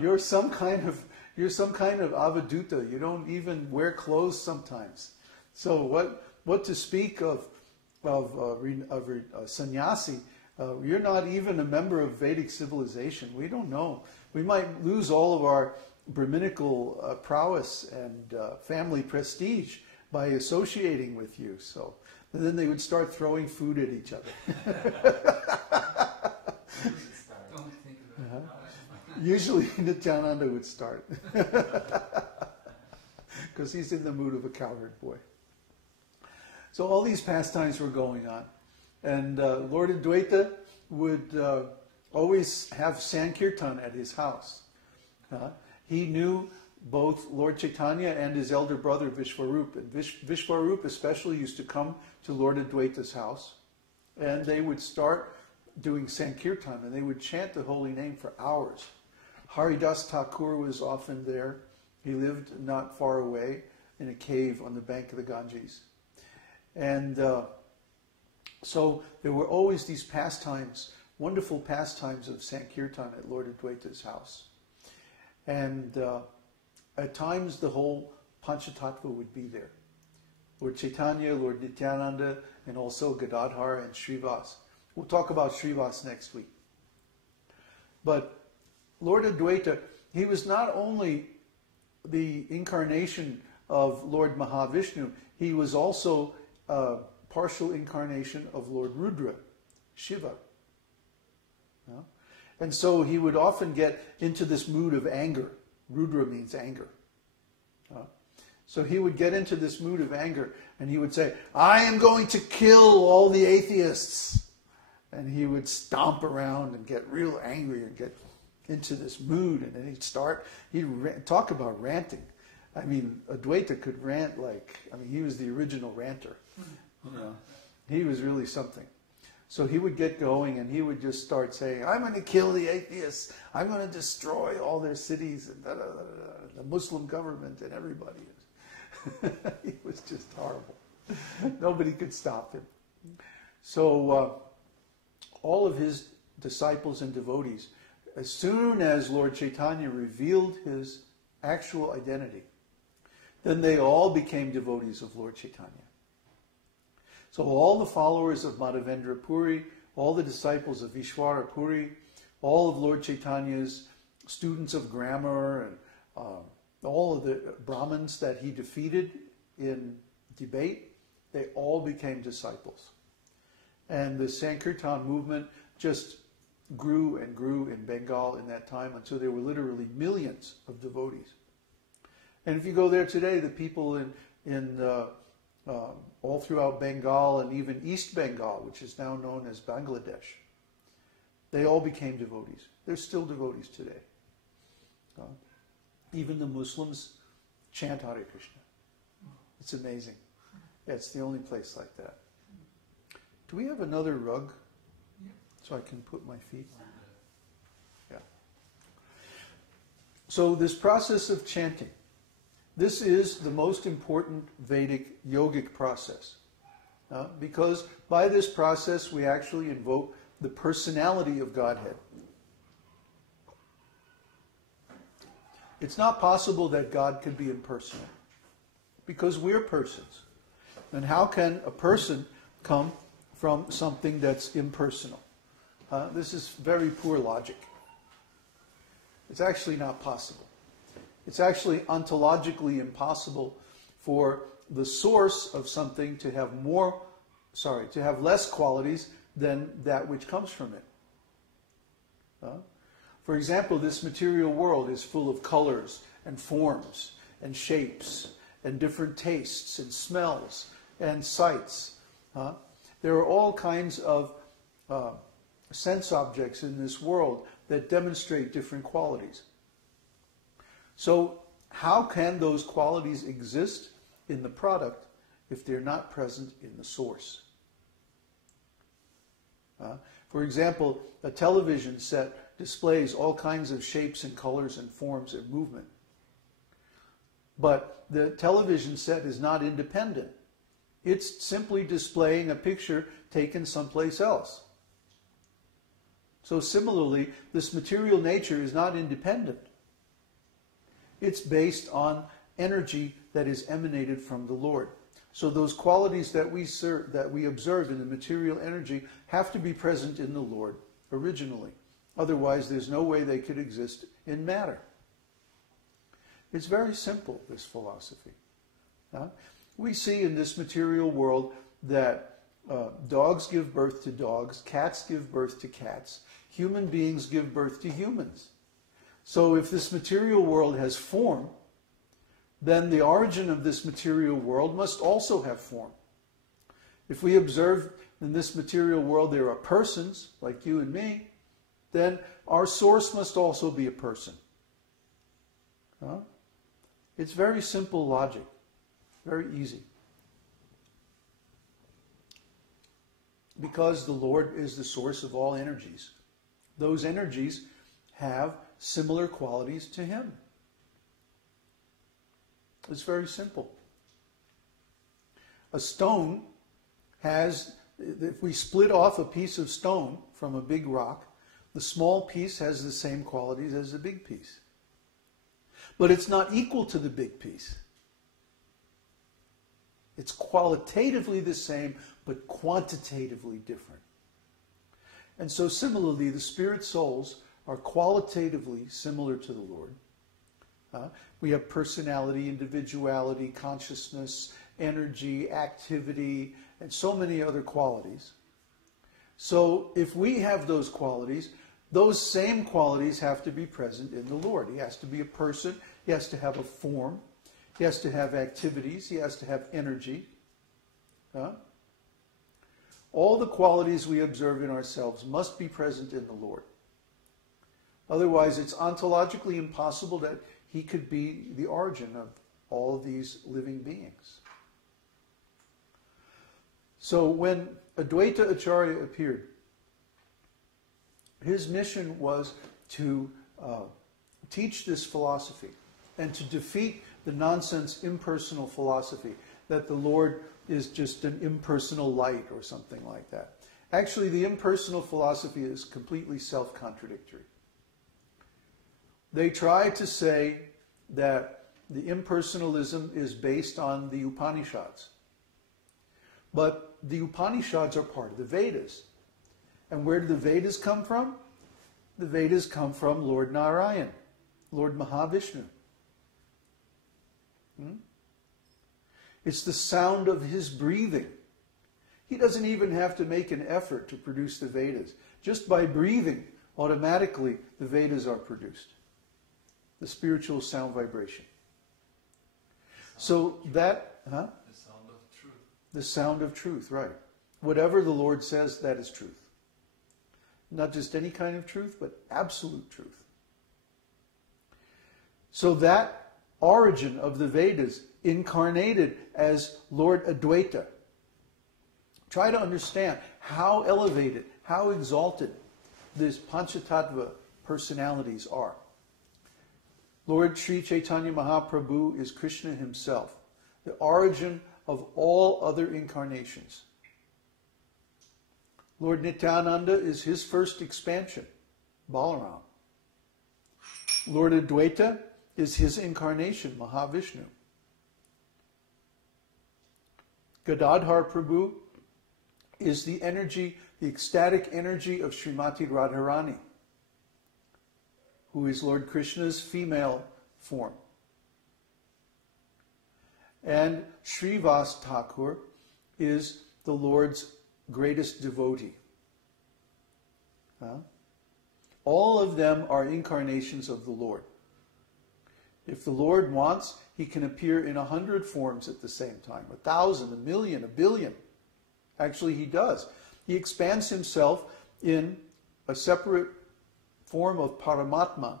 You're some kind of avaduta. You don't even wear clothes sometimes. So what to speak of sannyasi? You're not even a member of Vedic civilization. We don't know. We might lose all of our Brahminical prowess and family prestige by associating with you. So then they would start throwing food at each other. Usually Nityananda would start. Because he's in the mood of a cowherd boy. So all these pastimes were going on. And Lord Advaita would always have Sankirtan at his house. He knew both Lord Chaitanya and his elder brother Vishwarup. And Vishwarup especially used to come to Lord Advaita's house. And they would start doing Sankirtan, and they would chant the holy name for hours. Haridas Thakur was often there. He lived not far away in a cave on the bank of the Ganges. And so there were always these pastimes, wonderful pastimes of Sankirtan at Lord Advaita's house. And at times the whole Pañca-tattva would be there. Lord Chaitanya, Lord Nityananda, and also Gadādhara and Śrīvāsādi. We'll talk about Śrīvāsādi next week. But Lord Advaita, he was not only the incarnation of Lord Mahavishnu, he was also a partial incarnation of Lord Rudra, Shiva. And so he would often get into this mood of anger. Rudra means anger. So he would get into this mood of anger and he would say, I am going to kill all the atheists. And he would stomp around and get real angry and get into this mood. And then he'd talk about ranting. I mean, Advaita could rant he was the original ranter. He was really something. So he would get going and he would just start saying, I'm going to kill the atheists. I'm going to destroy all their cities and the Muslim government and everybody. He was just horrible. Nobody could stop him. So all of his disciples and devotees, as soon as Lord Chaitanya revealed his actual identity, then they all became devotees of Lord Chaitanya. So all the followers of Madhavendra Puri, all the disciples of Vishwara Puri, all of Lord Chaitanya's students of grammar, and all of the Brahmins that he defeated in debate, they all became disciples. And the Sankirtan movement just grew and grew in Bengal in that time until there were literally millions of devotees. And if you go there today, the people in all throughout Bengal and even East Bengal, which is now known as Bangladesh, they all became devotees. They're still devotees today. Even the Muslims chant Hare Krishna. It's amazing. Yeah, it's the only place like that. Do we have another rug so I can put my feet? Yeah. So this process of chanting, this is the most important Vedic yogic process. Because by this process we actually invoke the personality of Godhead. It's not possible that God could be impersonal, because we're persons. And how can a person come from something that's impersonal? This is very poor logic. It's actually not possible. It's actually ontologically impossible for the source of something to have less qualities than that which comes from it. For example, this material world is full of colors and forms and shapes and different tastes and smells and sights. There are all kinds of sense objects in this world that demonstrate different qualities. So how can those qualities exist in the product if they're not present in the source? For example, a television set displays all kinds of shapes and colors and forms and movement. But the television set is not independent. It's simply displaying a picture taken someplace else. So similarly, this material nature is not independent. It's based on energy that is emanated from the Lord. So those qualities that we observe in the material energy have to be present in the Lord originally. Otherwise, there's no way they could exist in matter. It's very simple, this philosophy. We see in this material world that dogs give birth to dogs, cats give birth to cats, human beings give birth to humans. So if this material world has form, then the origin of this material world must also have form. If we observe in this material world there are persons, like you and me, then our source must also be a person. It's very simple logic, very easy. Because the Lord is the source of all energies. Those energies have similar qualities to Him. It's very simple. A stone has, if we split off a piece of stone from a big rock, the small piece has the same qualities as the big piece. But it's not equal to the big piece. It's qualitatively the same, but quantitatively different. And so similarly, the spirit souls are qualitatively similar to the Lord. We have personality, individuality, consciousness, energy, activity, and so many other qualities. So if we have those qualities, those same qualities have to be present in the Lord. He has to be a person. He has to have a form. He has to have activities. He has to have energy. All the qualities we observe in ourselves must be present in the Lord. Otherwise, it's ontologically impossible that He could be the origin of all of these living beings. So when Advaita Ācārya appeared, his mission was to teach this philosophy and to defeat the nonsense impersonal philosophy that the Lord is just an impersonal light or something like that. Actually, the impersonal philosophy is completely self-contradictory. They try to say that the impersonalism is based on the Upanishads. But the Upanishads are part of the Vedas. And where do the Vedas come from? The Vedas come from Lord Narayan, Lord Mahavishnu. It's the sound of His breathing. He doesn't even have to make an effort to produce the Vedas. Just by breathing, automatically the Vedas are produced. The spiritual sound vibration. So that, The sound of truth. The sound of truth, right. Whatever the Lord says, that is truth. Not just any kind of truth, but absolute truth. So that origin of the Vedas incarnated as Lord Advaita. Try to understand how elevated, how exalted these Pañca-tattva personalities are. Lord Sri Chaitanya Mahāprabhu is Krishna himself, the origin of all other incarnations. Lord Nityananda is his first expansion, Balaram. Lord Advaita is his incarnation, Mahavishnu. Gadādhara Prabhu is the energy, the ecstatic energy of Srimati Radharani, who is Lord Kṛṣṇa's female form. And Śrīvāsādi Thakur is the Lord's greatest devotee. All of them are incarnations of the Lord. If the Lord wants, He can appear in 100 forms at the same time, 1,000, 1,000,000, 1,000,000,000. Actually, He does. He expands Himself in a separate form of Paramatma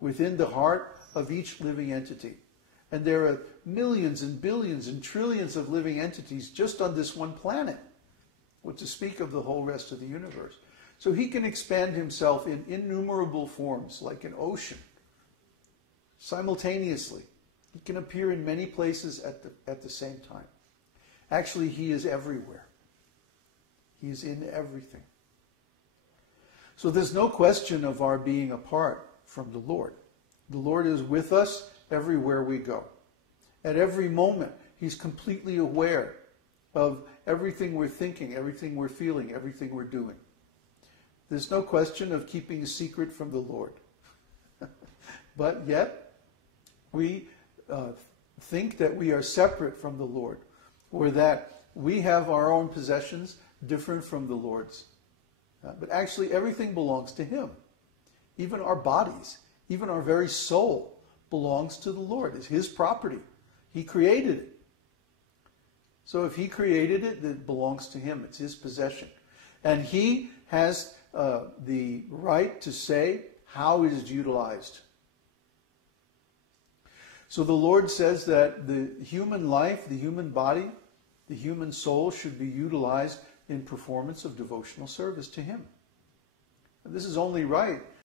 within the heart of each living entity. And there are millions and billions and trillions of living entities just on this one planet, what to speak of the whole rest of the universe. So He can expand Himself in innumerable forms, like an ocean, simultaneously. He can appear in many places at the same time. Actually, He is everywhere. He is in everything. So there's no question of our being apart from the Lord. The Lord is with us everywhere we go. At every moment, He's completely aware of everything we're thinking, everything we're feeling, everything we're doing. There's no question of keeping a secret from the Lord. But yet, we think that we are separate from the Lord, or that we have our own possessions different from the Lord's. But actually, everything belongs to Him. Even our bodies, even our very soul belongs to the Lord. It's His property. He created it. So if He created it, it belongs to Him. It's His possession. And He has the right to say how it is utilized. So the Lord says that the human life, the human body, the human soul should be utilized in performance of devotional service to Him. And this is only right